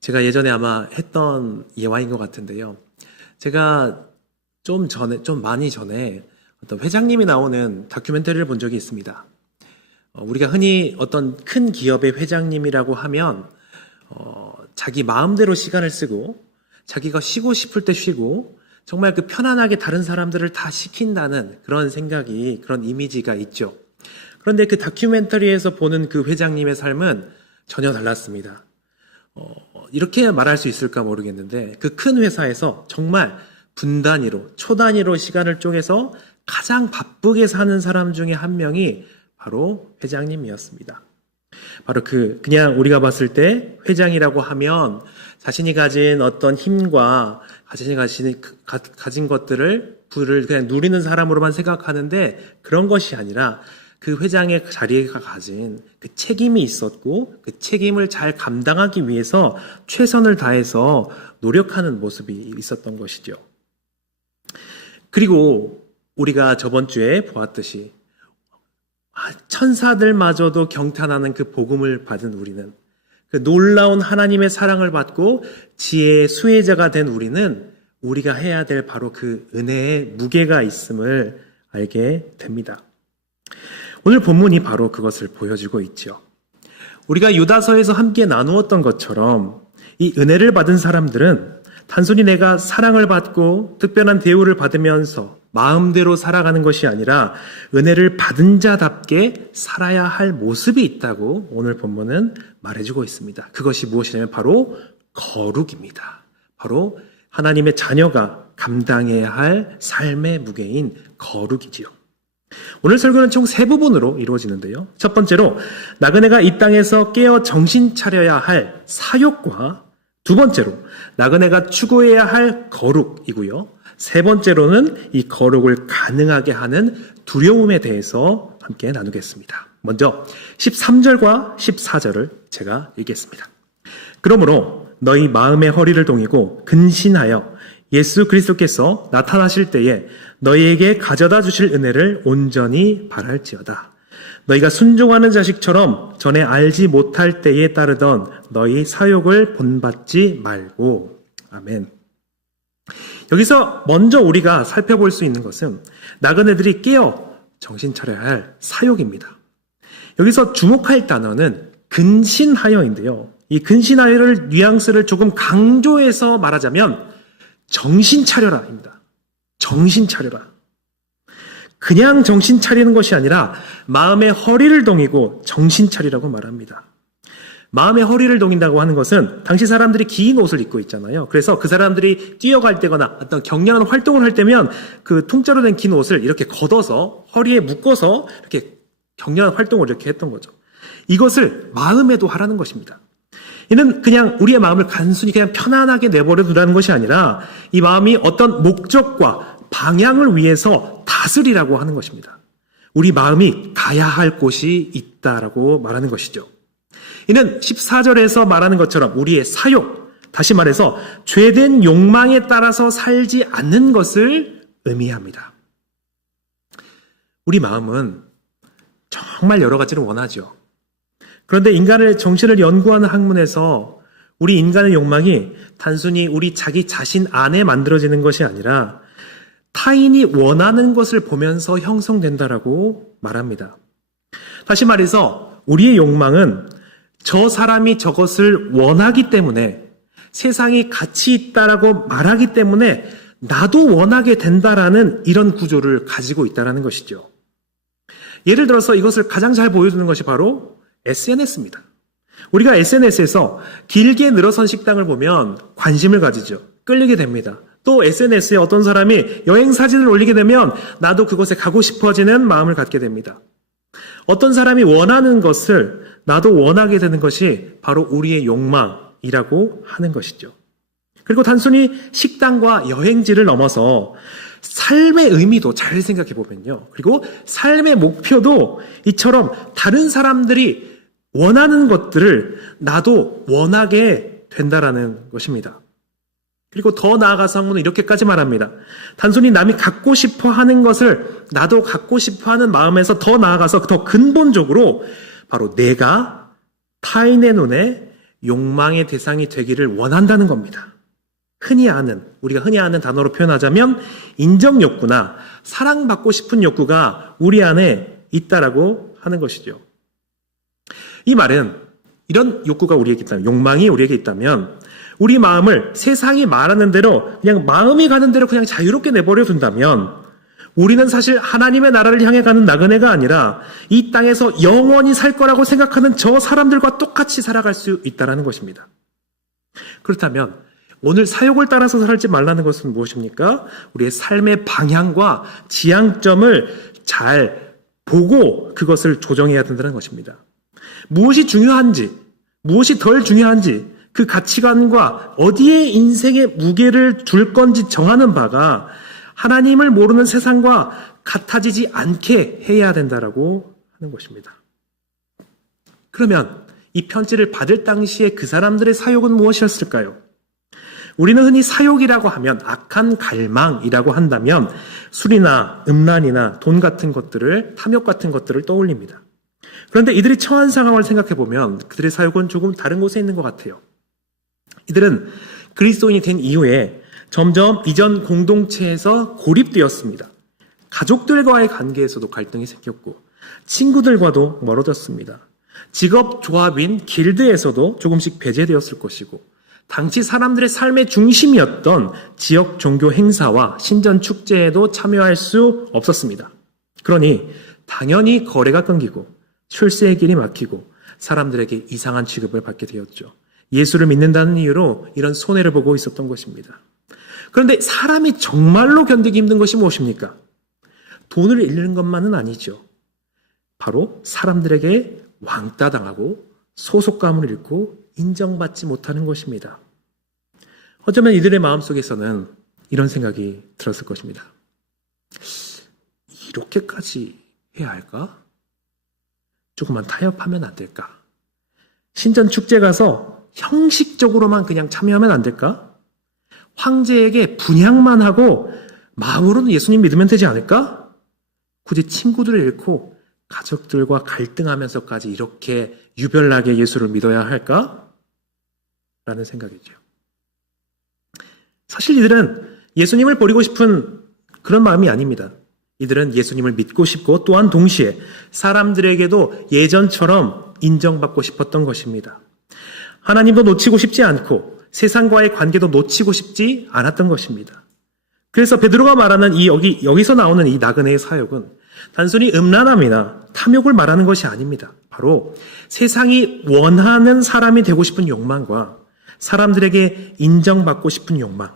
제가 예전에 아마 했던 예화인 것 같은데요. 제가 좀 많이 전에 어떤 회장님이 나오는 다큐멘터리를 본 적이 있습니다. 우리가 흔히 어떤 큰 기업의 회장님이라고 하면, 자기 마음대로 시간을 쓰고, 자기가 쉬고 싶을 때 쉬고, 정말 그 편안하게 다른 사람들을 다 시킨다는 그런 생각이, 그런 이미지가 있죠. 그런데 그 다큐멘터리에서 보는 그 회장님의 삶은 전혀 달랐습니다. 이렇게 말할 수 있을까 모르겠는데, 그 큰 회사에서 정말 분 단위로, 초 단위로 시간을 쪼개서 가장 바쁘게 사는 사람 중에 한 명이 바로 회장님이었습니다. 바로 그냥 우리가 봤을 때 회장이라고 하면 자신이 가진 어떤 힘과 자신이 가진 것들을, 부를 그냥 누리는 사람으로만 생각하는데, 그런 것이 아니라 그 회장의 자리가 가진 그 책임이 있었고, 그 책임을 잘 감당하기 위해서 최선을 다해서 노력하는 모습이 있었던 것이죠. 그리고 우리가 저번 주에 보았듯이 천사들마저도 경탄하는 그 복음을 받은 우리는, 그 놀라운 하나님의 사랑을 받고 지혜의 수혜자가 된 우리는 우리가 해야 될 바로 그 은혜의 무게가 있음을 알게 됩니다. 오늘 본문이 바로 그것을 보여주고 있죠. 우리가 유다서에서 함께 나누었던 것처럼 이 은혜를 받은 사람들은 단순히 내가 사랑을 받고 특별한 대우를 받으면서 마음대로 살아가는 것이 아니라 은혜를 받은 자답게 살아야 할 모습이 있다고 오늘 본문은 말해주고 있습니다. 그것이 무엇이냐면 바로 거룩입니다. 바로 하나님의 자녀가 감당해야 할 삶의 무게인 거룩이지요. 오늘 설교는 총 3부분으로 이루어지는데요. 첫 번째로 나그네가 이 땅에서 깨어 정신 차려야 할 사역과, 두 번째로 나그네가 추구해야 할 거룩이고요. 세 번째로는 이 거룩을 가능하게 하는 두려움에 대해서 함께 나누겠습니다. 먼저 13절과 14절을 제가 읽겠습니다. 그러므로 너희 마음의 허리를 동이고 근신하여 예수 그리스도께서 나타나실 때에 너희에게 가져다 주실 은혜를 온전히 바랄지어다. 너희가 순종하는 자식처럼 전에 알지 못할 때에 따르던 너희 사욕을 본받지 말고. 아멘. 여기서 먼저 우리가 살펴볼 수 있는 것은 나그네들이 깨어 정신 차려야 할 사욕입니다. 여기서 주목할 단어는 근신하여인데요. 이 근신하여를 뉘앙스를 조금 강조해서 말하자면 정신 차려라입니다. 정신 차려라. 그냥 정신 차리는 것이 아니라 마음의 허리를 동이고 정신 차리라고 말합니다. 마음의 허리를 동인다고 하는 것은 당시 사람들이 긴 옷을 입고 있잖아요. 그래서 그 사람들이 뛰어갈 때거나 어떤 격렬한 활동을 할 때면 그 통짜로 된 긴 옷을 이렇게 걷어서 허리에 묶어서 이렇게 격렬한 활동을 이렇게 했던 거죠. 이것을 마음에도 하라는 것입니다. 이는 그냥 우리의 마음을 단순히 그냥 편안하게 내버려 두라는 것이 아니라 이 마음이 어떤 목적과 방향을 위해서 다스리라고 하는 것입니다. 우리 마음이 가야 할 곳이 있다라고 말하는 것이죠. 이는 14절에서 말하는 것처럼 우리의 사욕, 다시 말해서 죄된 욕망에 따라서 살지 않는 것을 의미합니다. 우리 마음은 정말 여러 가지를 원하죠. 그런데 인간의 정신을 연구하는 학문에서 우리 인간의 욕망이 단순히 우리 자기 자신 안에 만들어지는 것이 아니라 타인이 원하는 것을 보면서 형성된다라고 말합니다. 다시 말해서 우리의 욕망은 저 사람이 저것을 원하기 때문에, 세상이 가치 있다라고 말하기 때문에 나도 원하게 된다라는 이런 구조를 가지고 있다라는 것이죠. 예를 들어서 이것을 가장 잘 보여주는 것이 바로 SNS입니다. 우리가 SNS에서 길게 늘어선 식당을 보면 관심을 가지죠. 끌리게 됩니다. 또 SNS에 어떤 사람이 여행 사진을 올리게 되면 나도 그곳에 가고 싶어지는 마음을 갖게 됩니다. 어떤 사람이 원하는 것을 나도 원하게 되는 것이 바로 우리의 욕망이라고 하는 것이죠. 그리고 단순히 식당과 여행지를 넘어서 삶의 의미도 잘 생각해 보면요. 그리고 삶의 목표도 이처럼 다른 사람들이 원하는 것들을 나도 원하게 된다라는 것입니다. 그리고 더 나아가서 한문은 이렇게까지 말합니다. 단순히 남이 갖고 싶어 하는 것을 나도 갖고 싶어 하는 마음에서 더 나아가서 더 근본적으로 바로 내가 타인의 눈에 욕망의 대상이 되기를 원한다는 겁니다. 우리가 흔히 아는 단어로 표현하자면 인정 욕구나 사랑받고 싶은 욕구가 우리 안에 있다라고 하는 것이죠. 이 말은 이런 욕구가 우리에게 있다면, 욕망이 우리에게 있다면 우리 마음을 세상이 말하는 대로 그냥 마음이 가는 대로 그냥 자유롭게 내버려 둔다면 우리는 사실 하나님의 나라를 향해 가는 나그네가 아니라 이 땅에서 영원히 살 거라고 생각하는 저 사람들과 똑같이 살아갈 수 있다는 것입니다. 그렇다면 오늘 사욕을 따라서 살지 말라는 것은 무엇입니까? 우리의 삶의 방향과 지향점을 잘 보고 그것을 조정해야 된다는 것입니다. 무엇이 중요한지, 무엇이 덜 중요한지, 그 가치관과 어디에 인생의 무게를 둘 건지 정하는 바가 하나님을 모르는 세상과 같아지지 않게 해야 된다라고 하는 것입니다. 그러면 이 편지를 받을 당시에 그 사람들의 사욕은 무엇이었을까요? 우리는 흔히 사욕이라고 하면 악한 갈망이라고 한다면 술이나 음란이나 돈 같은 것들을, 탐욕 같은 것들을 떠올립니다. 그런데 이들이 처한 상황을 생각해 보면 그들의 사욕은 조금 다른 곳에 있는 것 같아요. 이들은 그리스도인이 된 이후에 점점 이전 공동체에서 고립되었습니다. 가족들과의 관계에서도 갈등이 생겼고 친구들과도 멀어졌습니다. 직업 조합인 길드에서도 조금씩 배제되었을 것이고 당시 사람들의 삶의 중심이었던 지역 종교 행사와 신전 축제에도 참여할 수 없었습니다. 그러니 당연히 거래가 끊기고 출세의 길이 막히고 사람들에게 이상한 취급을 받게 되었죠. 예수를 믿는다는 이유로 이런 손해를 보고 있었던 것입니다. 그런데 사람이 정말로 견디기 힘든 것이 무엇입니까? 돈을 잃는 것만은 아니죠. 바로 사람들에게 왕따당하고 소속감을 잃고 인정받지 못하는 것입니다. 어쩌면 이들의 마음속에서는 이런 생각이 들었을 것입니다. 이렇게까지 해야 할까? 조금만 타협하면 안 될까? 신전 축제 가서 형식적으로만 그냥 참여하면 안 될까? 황제에게 분향만 하고 마음으로는 예수님 믿으면 되지 않을까? 굳이 친구들을 잃고 가족들과 갈등하면서까지 이렇게 유별나게 예수를 믿어야 할까? 라는 생각이죠. 사실 이들은 예수님을 버리고 싶은 그런 마음이 아닙니다. 이들은 예수님을 믿고 싶고 또한 동시에 사람들에게도 예전처럼 인정받고 싶었던 것입니다. 하나님도 놓치고 싶지 않고 세상과의 관계도 놓치고 싶지 않았던 것입니다. 그래서 베드로가 말하는 여기서 나오는 이 나그네의 사역은 단순히 음란함이나 탐욕을 말하는 것이 아닙니다. 바로 세상이 원하는 사람이 되고 싶은 욕망과 사람들에게 인정받고 싶은 욕망,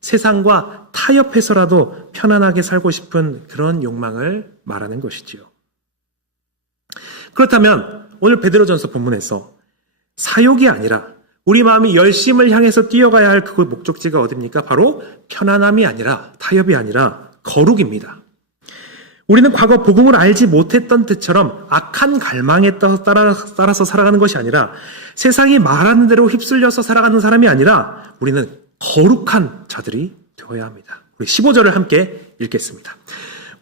세상과 타협해서라도 편안하게 살고 싶은 그런 욕망을 말하는 것이지요. 그렇다면 오늘 베드로전서 본문에서 사욕이 아니라 우리 마음이 열심을 향해서 뛰어가야 할 그 목적지가 어디입니까? 바로 편안함이 아니라 타협이 아니라 거룩입니다. 우리는 과거 복음을 알지 못했던 때처럼 악한 갈망에 따라서 살아가는 것이 아니라 세상이 말하는 대로 휩쓸려서 살아가는 사람이 아니라 우리는 거룩한 자들이 되어야 합니다. 우리 15절을 함께 읽겠습니다.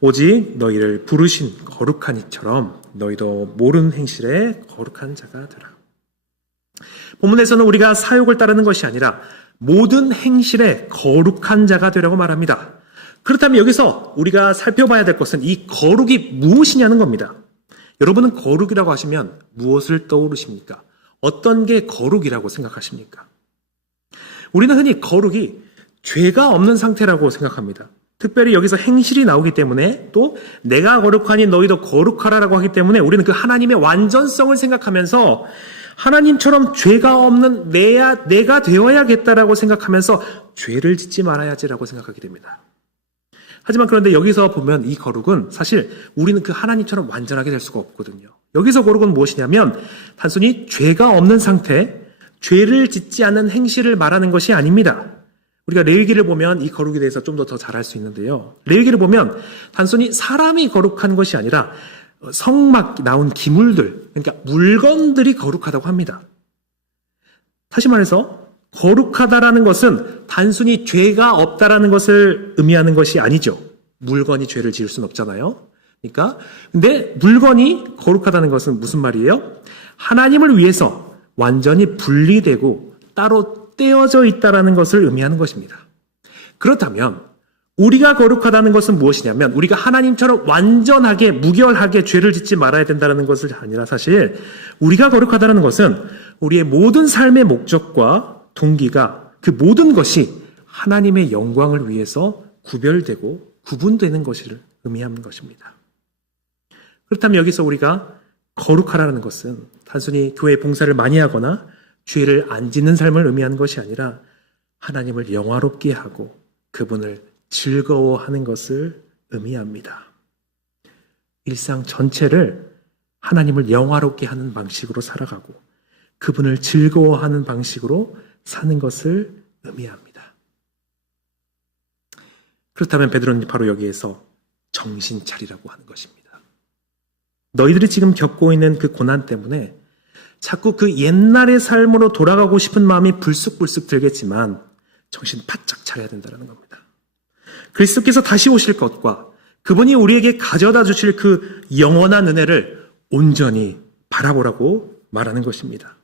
오직 너희를 부르신 거룩한 이처럼 너희도 모르는 행실에 거룩한 자가 되라. 본문에서는 우리가 사욕을 따르는 것이 아니라 모든 행실에 거룩한 자가 되라고 말합니다. 그렇다면 여기서 우리가 살펴봐야 될 것은 이 거룩이 무엇이냐는 겁니다. 여러분은 거룩이라고 하시면 무엇을 떠오르십니까? 어떤 게 거룩이라고 생각하십니까? 우리는 흔히 거룩이 죄가 없는 상태라고 생각합니다. 특별히 여기서 행실이 나오기 때문에 또 내가 거룩하니 너희도 거룩하라라고 하기 때문에 우리는 그 하나님의 완전성을 생각하면서 하나님처럼 죄가 없는 내가 되어야겠다라고 생각하면서 죄를 짓지 말아야지라고 생각하게 됩니다. 하지만 그런데 여기서 보면 이 거룩은 사실 우리는 그 하나님처럼 완전하게 될 수가 없거든요. 여기서 거룩은 무엇이냐면 단순히 죄가 없는 상태, 죄를 짓지 않는 행실을 말하는 것이 아닙니다. 우리가 레위기를 보면 이 거룩에 대해서 좀 더 잘 알 수 있는데요. 레위기를 보면 단순히 사람이 거룩한 것이 아니라 성막 나온 기물들, 그러니까 물건들이 거룩하다고 합니다. 다시 말해서 거룩하다라는 것은 단순히 죄가 없다라는 것을 의미하는 것이 아니죠. 물건이 죄를 지을 수는 없잖아요. 그러니까 근데 물건이 거룩하다는 것은 무슨 말이에요? 하나님을 위해서 완전히 분리되고 따로 떼어져 있다라는 것을 의미하는 것입니다. 그렇다면 우리가 거룩하다는 것은 무엇이냐면 우리가 하나님처럼 완전하게 무결하게 죄를 짓지 말아야 된다는 것이 아니라 사실 우리가 거룩하다는 것은 우리의 모든 삶의 목적과 동기가 그 모든 것이 하나님의 영광을 위해서 구별되고 구분되는 것을 의미하는 것입니다. 그렇다면 여기서 우리가 거룩하라는 것은 단순히 교회 봉사를 많이 하거나 죄를 안 짓는 삶을 의미하는 것이 아니라 하나님을 영화롭게 하고 그분을 즐거워하는 것을 의미합니다. 일상 전체를 하나님을 영화롭게 하는 방식으로 살아가고 그분을 즐거워하는 방식으로 사는 것을 의미합니다. 그렇다면 베드로는 바로 여기에서 정신 차리라고 하는 것입니다. 너희들이 지금 겪고 있는 그 고난 때문에 자꾸 그 옛날의 삶으로 돌아가고 싶은 마음이 불쑥불쑥 들겠지만 정신 바짝 차려야 된다는 겁니다. 그리스도께서 다시 오실 것과 그분이 우리에게 가져다 주실 그 영원한 은혜를 온전히 바라보라고 말하는 것입니다.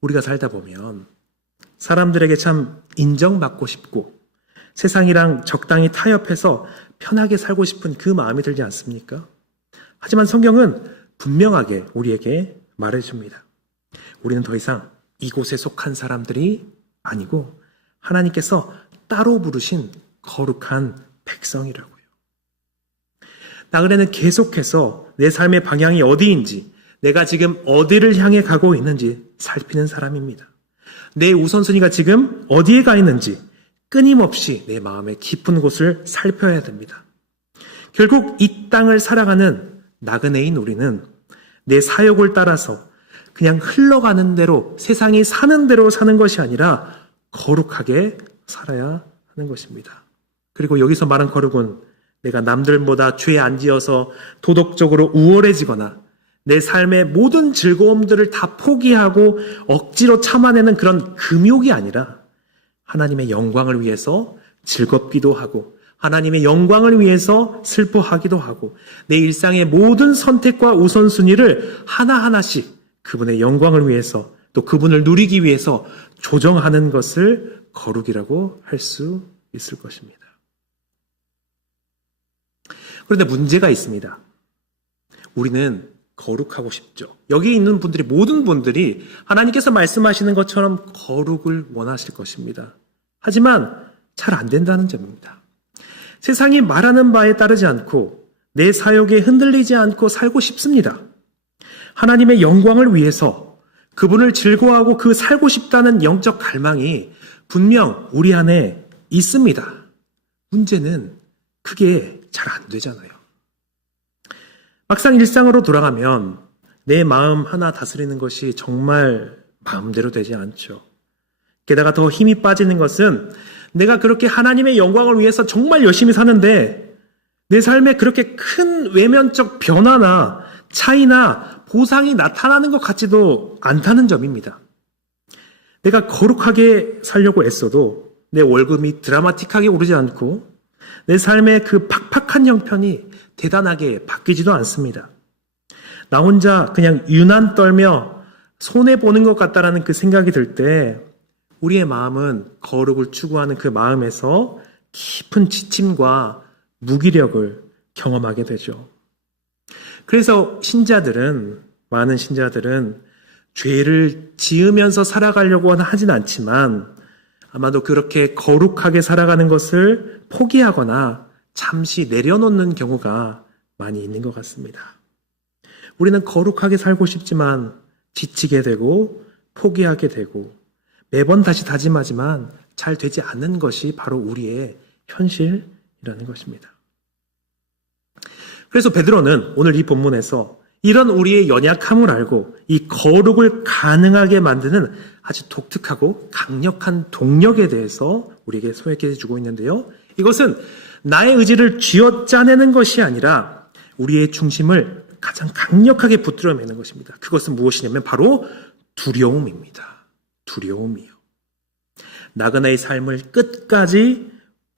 우리가 살다 보면 사람들에게 참 인정받고 싶고 세상이랑 적당히 타협해서 편하게 살고 싶은 그 마음이 들지 않습니까? 하지만 성경은 분명하게 우리에게 말해줍니다. 우리는 더 이상 이곳에 속한 사람들이 아니고 하나님께서 따로 부르신 거룩한 백성이라고요. 나그네는 계속해서 내 삶의 방향이 어디인지, 내가 지금 어디를 향해 가고 있는지 살피는 사람입니다. 내 우선순위가 지금 어디에 가 있는지 끊임없이 내 마음의 깊은 곳을 살펴야 됩니다. 결국 이 땅을 살아가는 나그네인 우리는 내 사욕을 따라서 그냥 흘러가는 대로, 세상이 사는 대로 사는 것이 아니라 거룩하게 살아야 하는 것입니다. 그리고 여기서 말한 거룩은 내가 남들보다 죄 안 지어서 도덕적으로 우월해지거나 내 삶의 모든 즐거움들을 다 포기하고 억지로 참아내는 그런 금욕이 아니라 하나님의 영광을 위해서 즐겁기도 하고 하나님의 영광을 위해서 슬퍼하기도 하고 내 일상의 모든 선택과 우선순위를 하나하나씩 그분의 영광을 위해서 또 그분을 누리기 위해서 조정하는 것을 거룩이라고 할 수 있을 것입니다. 그런데 문제가 있습니다. 우리는 거룩하고 싶죠. 여기 있는 분들이, 모든 분들이 하나님께서 말씀하시는 것처럼 거룩을 원하실 것입니다. 하지만 잘 안 된다는 점입니다. 세상이 말하는 바에 따르지 않고 내 사욕에 흔들리지 않고 살고 싶습니다. 하나님의 영광을 위해서 그분을 즐거워하고 그 살고 싶다는 영적 갈망이 분명 우리 안에 있습니다. 문제는 그게 잘 안 되잖아요. 막상 일상으로 돌아가면 내 마음 하나 다스리는 것이 정말 마음대로 되지 않죠. 게다가 더 힘이 빠지는 것은 내가 그렇게 하나님의 영광을 위해서 정말 열심히 사는데 내 삶에 그렇게 큰 외면적 변화나 차이나 보상이 나타나는 것 같지도 않다는 점입니다. 내가 거룩하게 살려고 애써도 내 월급이 드라마틱하게 오르지 않고 내 삶의 그 팍팍한 형편이 대단하게 바뀌지도 않습니다. 나 혼자 그냥 유난 떨며 손해보는 것 같다라는 그 생각이 들 때 우리의 마음은 거룩을 추구하는 그 마음에서 깊은 지침과 무기력을 경험하게 되죠. 그래서 많은 신자들은 죄를 지으면서 살아가려고 하진 않지만 아마도 그렇게 거룩하게 살아가는 것을 포기하거나 잠시 내려놓는 경우가 많이 있는 것 같습니다. 우리는 거룩하게 살고 싶지만 지치게 되고 포기하게 되고 매번 다시 다짐하지만 잘 되지 않는 것이 바로 우리의 현실이라는 것입니다. 그래서 베드로는 오늘 이 본문에서 이런 우리의 연약함을 알고 이 거룩을 가능하게 만드는 아주 독특하고 강력한 동력에 대해서 우리에게 소개해 주고 있는데요. 이것은 나의 의지를 쥐어짜내는 것이 아니라 우리의 중심을 가장 강력하게 붙들어매는 것입니다. 그것은 무엇이냐면 바로 두려움입니다. 두려움이요. 나그네의 삶을 끝까지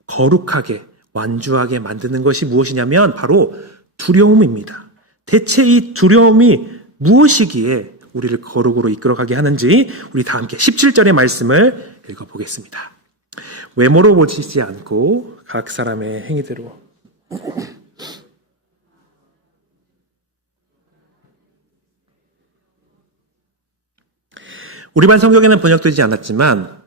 거룩하게 완주하게 만드는 것이 무엇이냐면 바로 두려움입니다. 대체 이 두려움이 무엇이기에 우리를 거룩으로 이끌어가게 하는지 우리 다 함께 17절의 말씀을 읽어보겠습니다. 외모로 보지 않고 각 사람의 행위대로. 우리 반 성경에는 번역되지 않았지만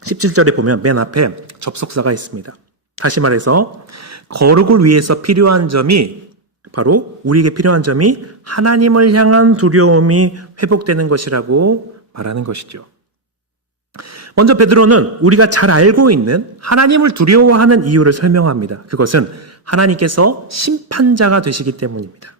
17절에 보면 맨 앞에 접속사가 있습니다. 다시 말해서 거룩을 위해서 필요한 점이 바로 우리에게 필요한 점이 하나님을 향한 두려움이 회복되는 것이라고 말하는 것이죠. 먼저 베드로는 우리가 잘 알고 있는 하나님을 두려워하는 이유를 설명합니다. 그것은 하나님께서 심판자가 되시기 때문입니다.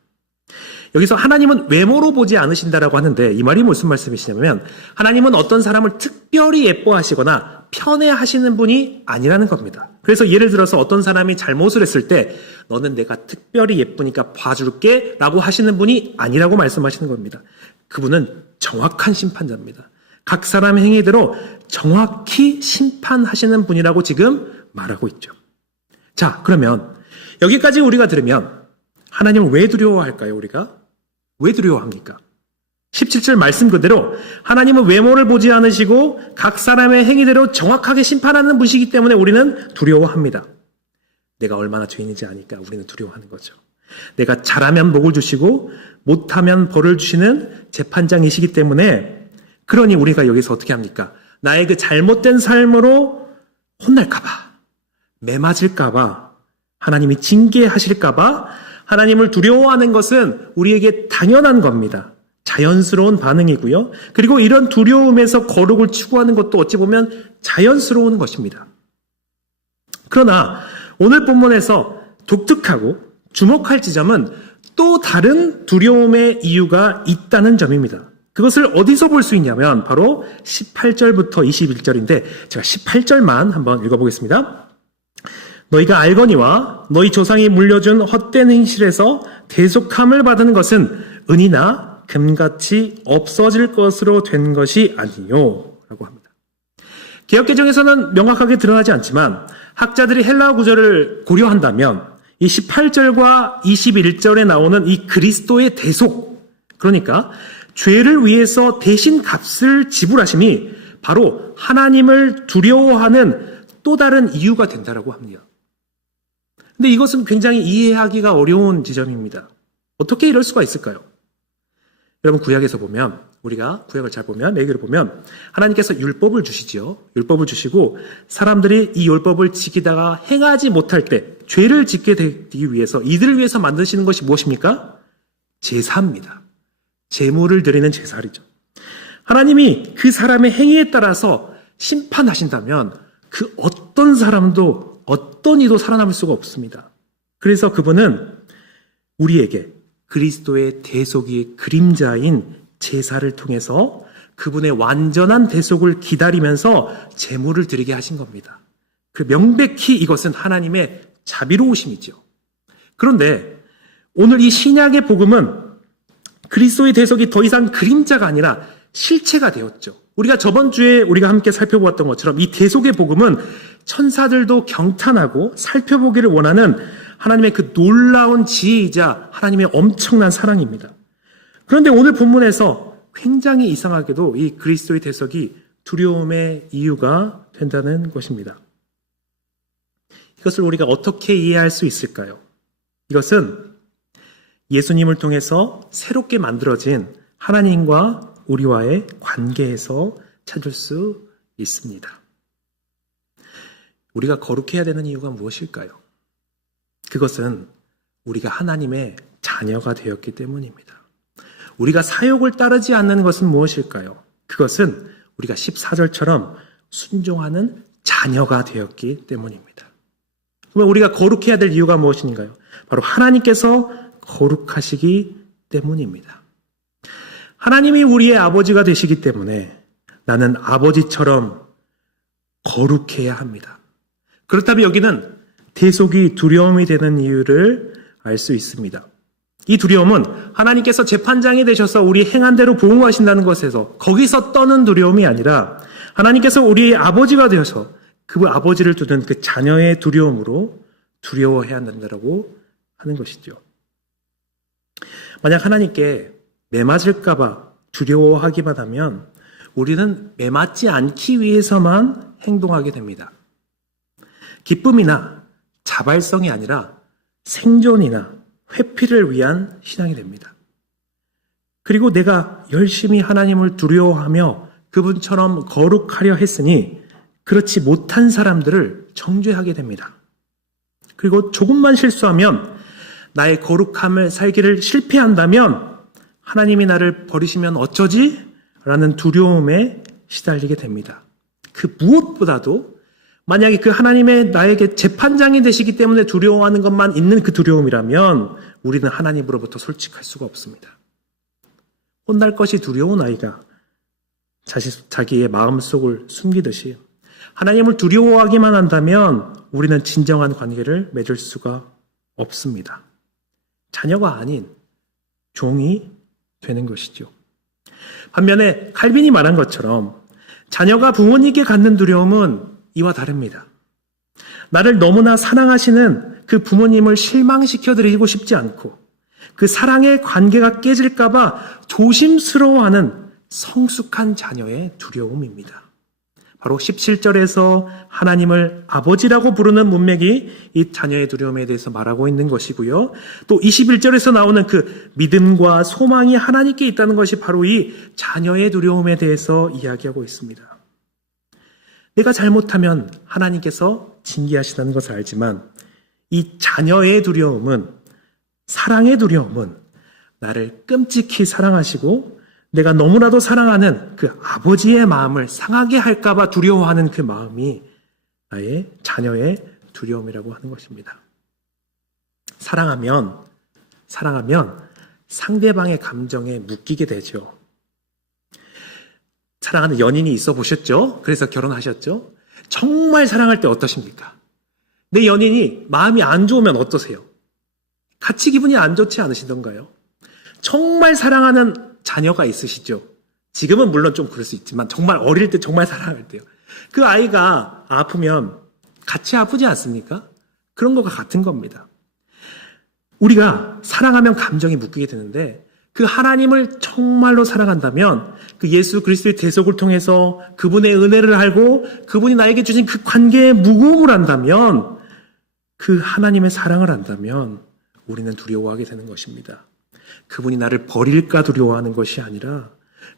여기서 하나님은 외모로 보지 않으신다라고 하는데 이 말이 무슨 말씀이시냐면 하나님은 어떤 사람을 특별히 예뻐하시거나 편애하시는 분이 아니라는 겁니다. 그래서 예를 들어서 어떤 사람이 잘못을 했을 때 너는 내가 특별히 예쁘니까 봐줄게 라고 하시는 분이 아니라고 말씀하시는 겁니다. 그분은 정확한 심판자입니다. 각 사람의 행위대로 정확히 심판하시는 분이라고 지금 말하고 있죠. 자, 그러면 여기까지 우리가 들으면 하나님을 왜 두려워할까요, 우리가? 왜 두려워합니까? 17절 말씀 그대로 하나님은 외모를 보지 않으시고 각 사람의 행위대로 정확하게 심판하는 분이시기 때문에 우리는 두려워합니다. 내가 얼마나 죄인인지 아니까 우리는 두려워하는 거죠. 내가 잘하면 복을 주시고 못하면 벌을 주시는 재판장이시기 때문에 그러니 우리가 여기서 어떻게 합니까? 나의 그 잘못된 삶으로 혼날까 봐, 매맞을까 봐, 하나님이 징계하실까 봐 하나님을 두려워하는 것은 우리에게 당연한 겁니다. 자연스러운 반응이고요. 그리고 이런 두려움에서 거룩을 추구하는 것도 어찌 보면 자연스러운 것입니다. 그러나 오늘 본문에서 독특하고 주목할 지점은 또 다른 두려움의 이유가 있다는 점입니다. 그것을 어디서 볼 수 있냐면 바로 18절부터 21절인데 제가 18절만 한번 읽어보겠습니다. 너희가 알거니와 너희 조상이 물려준 헛된 행실에서 대속함을 받은 것은 은이나 금같이 없어질 것으로 된 것이 아니요 라고 합니다. 개역개정에서는 명확하게 드러나지 않지만 학자들이 헬라어 구절을 고려한다면 이 18절과 21절에 나오는 이 그리스도의 대속, 그러니까 죄를 위해서 대신 값을 지불하심이 바로 하나님을 두려워하는 또 다른 이유가 된다라고 합니다. 근데 이것은 굉장히 이해하기가 어려운 지점입니다. 어떻게 이럴 수가 있을까요? 여러분 구약에서 보면 우리가 구약을 잘 보면 레위기를 보면 하나님께서 율법을 주시죠. 율법을 주시고 사람들이 이 율법을 지키다가 행하지 못할 때 죄를 짓게 되기 위해서 이들을 위해서 만드시는 것이 무엇입니까? 제사입니다. 제물을 드리는 제사이죠. 하나님이 그 사람의 행위에 따라서 심판하신다면 그 어떤 사람도 어떤 이도 살아남을 수가 없습니다. 그래서 그분은 우리에게 그리스도의 대속의 그림자인 제사를 통해서 그분의 완전한 대속을 기다리면서 제물을 드리게 하신 겁니다. 그 명백히 이것은 하나님의 자비로우심이죠. 그런데 오늘 이 신약의 복음은 그리스도의 대속이 더 이상 그림자가 아니라 실체가 되었죠. 우리가 저번 주에 우리가 함께 살펴보았던 것처럼 이 대속의 복음은 천사들도 경탄하고 살펴보기를 원하는 하나님의 그 놀라운 지혜이자 하나님의 엄청난 사랑입니다. 그런데 오늘 본문에서 굉장히 이상하게도 이 그리스도의 대속이 두려움의 이유가 된다는 것입니다. 이것을 우리가 어떻게 이해할 수 있을까요? 이것은 예수님을 통해서 새롭게 만들어진 하나님과 우리와의 관계에서 찾을 수 있습니다. 우리가 거룩해야 되는 이유가 무엇일까요? 그것은 우리가 하나님의 자녀가 되었기 때문입니다. 우리가 사욕을 따르지 않는 것은 무엇일까요? 그것은 우리가 14절처럼 순종하는 자녀가 되었기 때문입니다. 그러면 우리가 거룩해야 될 이유가 무엇인가요? 바로 하나님께서 거룩하시기 때문입니다. 하나님이 우리의 아버지가 되시기 때문에 나는 아버지처럼 거룩해야 합니다. 그렇다면 여기는 대속이 두려움이 되는 이유를 알 수 있습니다. 이 두려움은 하나님께서 재판장이 되셔서 우리 행한 대로 보호하신다는 것에서 거기서 떠는 두려움이 아니라 하나님께서 우리의 아버지가 되어서 그 아버지를 두는 그 자녀의 두려움으로 두려워해야 한다고 하는 것이죠. 만약 하나님께 매맞을까 봐 두려워하기만 하면 우리는 매맞지 않기 위해서만 행동하게 됩니다. 기쁨이나 자발성이 아니라 생존이나 회피를 위한 신앙이 됩니다. 그리고 내가 열심히 하나님을 두려워하며 그분처럼 거룩하려 했으니 그렇지 못한 사람들을 정죄하게 됩니다. 그리고 조금만 실수하면 나의 거룩함을 살기를 실패한다면 하나님이 나를 버리시면 어쩌지? 라는 두려움에 시달리게 됩니다. 그 무엇보다도 만약에 그 하나님의 나에게 재판장이 되시기 때문에 두려워하는 것만 있는 그 두려움이라면 우리는 하나님으로부터 솔직할 수가 없습니다. 혼날 것이 두려운 아이가 자기의 마음속을 숨기듯이 하나님을 두려워하기만 한다면 우리는 진정한 관계를 맺을 수가 없습니다. 자녀가 아닌 종이 되는 것이죠. 반면에 칼빈이 말한 것처럼 자녀가 부모님께 갖는 두려움은 이와 다릅니다. 나를 너무나 사랑하시는 그 부모님을 실망시켜드리고 싶지 않고 그 사랑의 관계가 깨질까봐 조심스러워하는 성숙한 자녀의 두려움입니다. 바로 17절에서 하나님을 아버지라고 부르는 문맥이 이 자녀의 두려움에 대해서 말하고 있는 것이고요. 또 21절에서 나오는 그 믿음과 소망이 하나님께 있다는 것이 바로 이 자녀의 두려움에 대해서 이야기하고 있습니다. 내가 잘못하면 하나님께서 징계하시다는 것을 알지만 이 자녀의 두려움은, 사랑의 두려움은 나를 끔찍히 사랑하시고 내가 너무나도 사랑하는 그 아버지의 마음을 상하게 할까봐 두려워하는 그 마음이 나의 자녀의 두려움이라고 하는 것입니다. 사랑하면 상대방의 감정에 묶이게 되죠. 사랑하는 연인이 있어 보셨죠? 그래서 결혼하셨죠? 정말 사랑할 때 어떠십니까? 내 연인이 마음이 안 좋으면 어떠세요? 같이 기분이 안 좋지 않으시던가요? 정말 사랑하는 자녀가 있으시죠? 지금은 물론 좀 그럴 수 있지만 정말 어릴 때 정말 사랑할 때요. 그 아이가 아프면 같이 아프지 않습니까? 그런 것과 같은 겁니다. 우리가 사랑하면 감정이 묶이게 되는데 그 하나님을 정말로 사랑한다면 그 예수 그리스도의 대속을 통해서 그분의 은혜를 알고 그분이 나에게 주신 그 관계의 무거움을 안다면 그 하나님의 사랑을 안다면 우리는 두려워하게 되는 것입니다. 그분이 나를 버릴까 두려워하는 것이 아니라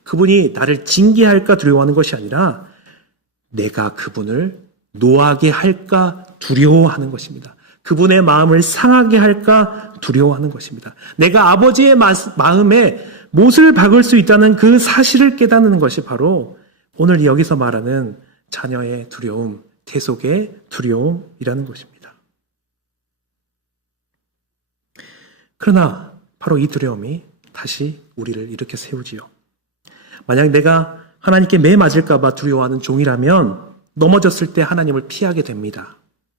그분이 나를 징계할까 두려워하는 것이 아니라 내가 그분을 노하게 할까 두려워하는 것입니다. 그분의 마음을 상하게 할까 두려워하는 것입니다. 내가 아버지의 마음에 못을 박을 수 있다는 그 사실을 깨닫는 것이 바로 오늘 여기서 말하는 자녀의 두려움, 대속의 두려움이라는 것입니다. 그러나 바로 이 두려움이 다시 우리를 일으켜 세우지요. 만약 내가 하나님께 매 맞을까 봐 두려워하는 종이라면 넘어졌을 때 하나님을 피하게 됩니다.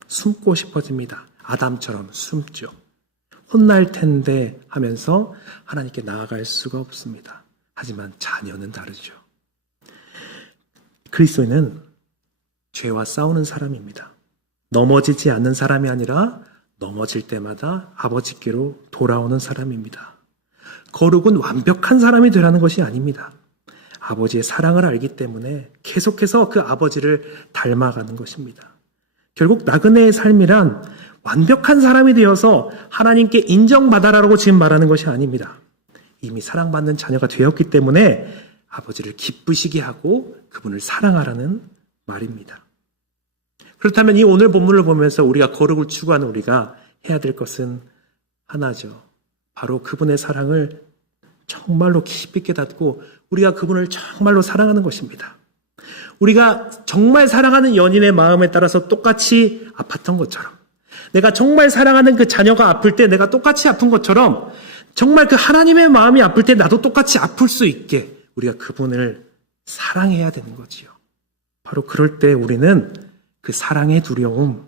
숨고 싶어집니다. 아담처럼 숨죠. 혼날 텐데 하면서 하나님께 나아갈 수가 없습니다. 하지만 자녀는 다르죠. 그리스도인은 죄와 싸우는 사람입니다. 넘어지지 않는 사람이 아니라 넘어질 때마다 아버지께로 돌아오는 사람입니다. 거룩은 완벽한 사람이 되라는 것이 아닙니다. 아버지의 사랑을 알기 때문에 계속해서 그 아버지를 닮아가는 것입니다. 결국 나그네의 삶이란 완벽한 사람이 되어서 하나님께 인정받아라라고 지금 말하는 것이 아닙니다. 이미 사랑받는 자녀가 되었기 때문에 아버지를 기쁘시게 하고 그분을 사랑하라는 말입니다. 그렇다면 이 오늘 본문을 보면서 우리가 거룩을 추구하는 우리가 해야 될 것은 하나죠. 바로 그분의 사랑을 정말로 깊이 깨닫고 우리가 그분을 정말로 사랑하는 것입니다. 우리가 정말 사랑하는 연인의 마음에 따라서 똑같이 아팠던 것처럼, 내가 정말 사랑하는 그 자녀가 아플 때 내가 똑같이 아픈 것처럼 정말 그 하나님의 마음이 아플 때 나도 똑같이 아플 수 있게 우리가 그분을 사랑해야 되는 거지요. 바로 그럴 때 우리는 그 사랑의 두려움,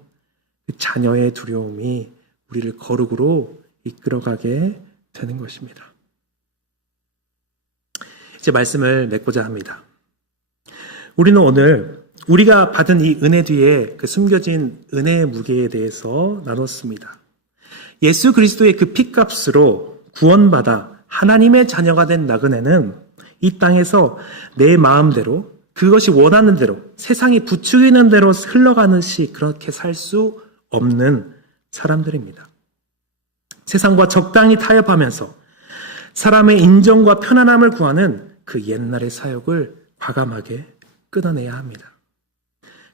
그 자녀의 두려움이 우리를 거룩으로 이끌어가게 되는 것입니다. 이제 말씀을 맺고자 합니다. 우리는 오늘 우리가 받은 이 은혜 뒤에 그 숨겨진 은혜의 무게에 대해서 나눴습니다. 예수 그리스도의 그 피값으로 구원받아 하나님의 자녀가 된 나그네는 이 땅에서 내 마음대로 그것이 원하는 대로 세상이 부추기는 대로 흘러가는 시 그렇게 살 수 없는 사람들입니다. 세상과 적당히 타협하면서 사람의 인정과 편안함을 구하는 그 옛날의 사역을 과감하게 끊어내야 합니다.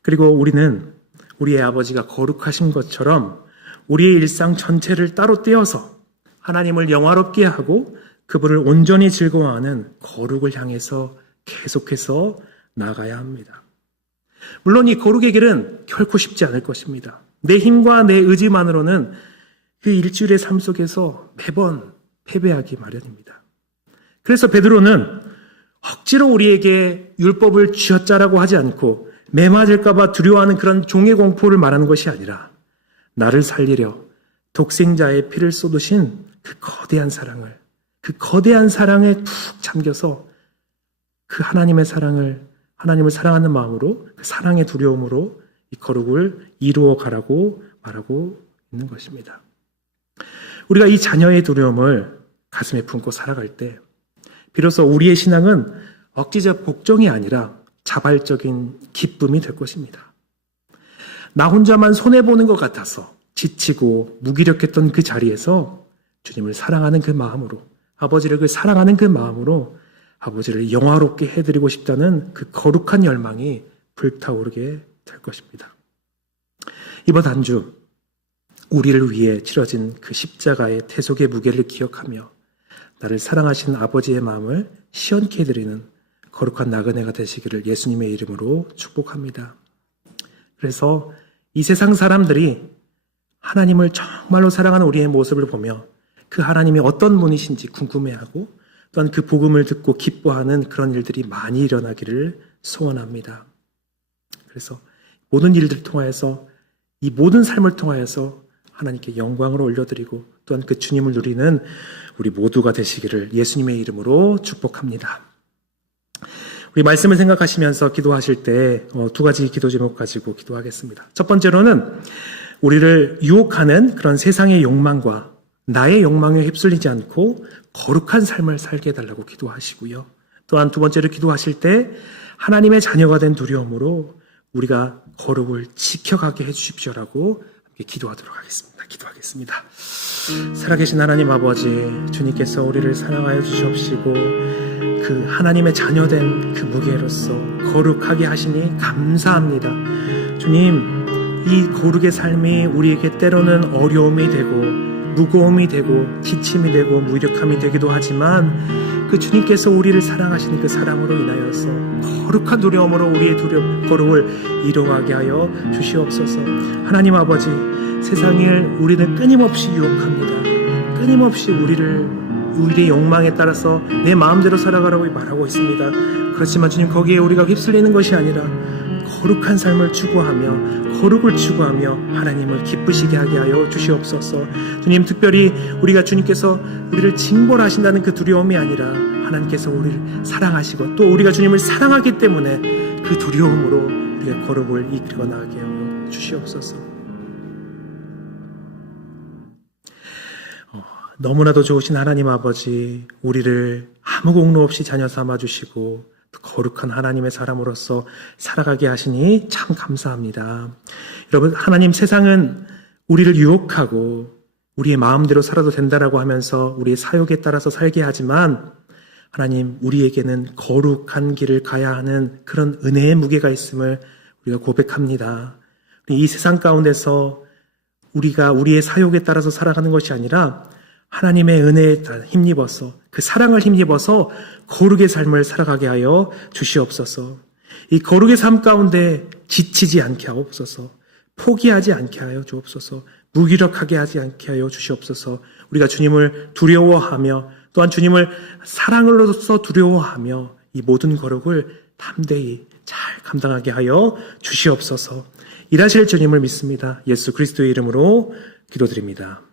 그리고 우리는 우리의 아버지가 거룩하신 것처럼 우리의 일상 전체를 따로 떼어서 하나님을 영화롭게 하고 그분을 온전히 즐거워하는 거룩을 향해서 계속해서 나아가야 합니다. 물론 이 거룩의 길은 결코 쉽지 않을 것입니다. 내 힘과 내 의지만으로는 그 일주일의 삶 속에서 매번 패배하기 마련입니다. 그래서 베드로는 억지로 우리에게 율법을 쥐어짜라고 하지 않고 매맞을까봐 두려워하는 그런 종의 공포를 말하는 것이 아니라 나를 살리려 독생자의 피를 쏟으신 그 거대한 사랑에 푹 잠겨서 그 하나님의 사랑을, 하나님을 사랑하는 마음으로 그 사랑의 두려움으로 이 거룩을 이루어 가라고 말하고 있는 것입니다. 우리가 이 자녀의 두려움을 가슴에 품고 살아갈 때 비로소 우리의 신앙은 억지적 복종이 아니라 자발적인 기쁨이 될 것입니다. 나 혼자만 손해보는 것 같아서 지치고 무기력했던 그 자리에서 주님을 사랑하는 그 마음으로, 아버지를 그 사랑하는 그 마음으로 아버지를 영화롭게 해드리고 싶다는 그 거룩한 열망이 불타오르게 될 것입니다. 이번 한 주 우리를 위해 치러진 그 십자가의 대속의 무게를 기억하며 나를 사랑하신 아버지의 마음을 시원케 해드리는 거룩한 나그네가 되시기를 예수님의 이름으로 축복합니다. 그래서 이 세상 사람들이 하나님을 정말로 사랑하는 우리의 모습을 보며 그 하나님이 어떤 분이신지 궁금해하고 또한 그 복음을 듣고 기뻐하는 그런 일들이 많이 일어나기를 소원합니다. 그래서 모든 일들을 통하여서 이 모든 삶을 통하여서 하나님께 영광을 올려드리고 또한 그 주님을 누리는 우리 모두가 되시기를 예수님의 이름으로 축복합니다. 우리 말씀을 생각하시면서 기도하실 때 두 가지 기도 제목 가지고 기도하겠습니다. 첫 번째로는 우리를 유혹하는 그런 세상의 욕망과 나의 욕망에 휩쓸리지 않고 거룩한 삶을 살게 해달라고 기도하시고요. 또한 두 번째로 기도하실 때 하나님의 자녀가 된 두려움으로 우리가 거룩을 지켜가게 해주십시오라고 함께 기도하도록 하겠습니다. 기도하겠습니다. 살아계신 하나님 아버지, 주님께서 우리를 사랑하여 주시옵시고 그 하나님의 자녀된 그 무게로서 거룩하게 하시니 감사합니다. 주님, 이 거룩의 삶이 우리에게 때로는 어려움이 되고 무거움이 되고 지침이 되고 무력함이 되기도 하지만 그 주님께서 우리를 사랑하시는 그 사랑으로 인하여서 거룩한 두려움으로 우리의 거룩을 이루어가게 하여 주시옵소서. 하나님 아버지, 세상을 우리는 끊임없이 유혹합니다. 끊임없이 우리의 욕망에 따라서 내 마음대로 살아가라고 말하고 있습니다. 그렇지만 주님, 거기에 우리가 휩쓸리는 것이 아니라 거룩한 삶을 추구하며 거룩을 추구하며 하나님을 기쁘시게 하게 하여 주시옵소서. 주님, 특별히 우리가 주님께서 우리를 징벌하신다는 그 두려움이 아니라 하나님께서 우리를 사랑하시고 또 우리가 주님을 사랑하기 때문에 그 두려움으로 우리의 거룩을 이끌어 나가게 하여 주시옵소서. 너무나도 좋으신 하나님 아버지, 우리를 아무 공로 없이 자녀 삼아 주시고 거룩한 하나님의 사람으로서 살아가게 하시니 참 감사합니다. 여러분, 하나님, 세상은 우리를 유혹하고 우리의 마음대로 살아도 된다라고 하면서 우리의 사욕에 따라서 살게 하지만 하나님, 우리에게는 거룩한 길을 가야 하는 그런 은혜의 무게가 있음을 우리가 고백합니다. 이 세상 가운데서 우리가 우리의 사욕에 따라서 살아가는 것이 아니라 하나님의 은혜에 힘입어서 그 사랑을 힘입어서 거룩의 삶을 살아가게 하여 주시옵소서. 이 거룩의 삶 가운데 지치지 않게 하옵소서. 포기하지 않게 하여 주옵소서. 무기력하게 하지 않게 하여 주시옵소서. 우리가 주님을 두려워하며 또한 주님을 사랑으로서 두려워하며 이 모든 거룩을 담대히 잘 감당하게 하여 주시옵소서. 일하실 주님을 믿습니다. 예수 그리스도의 이름으로 기도드립니다.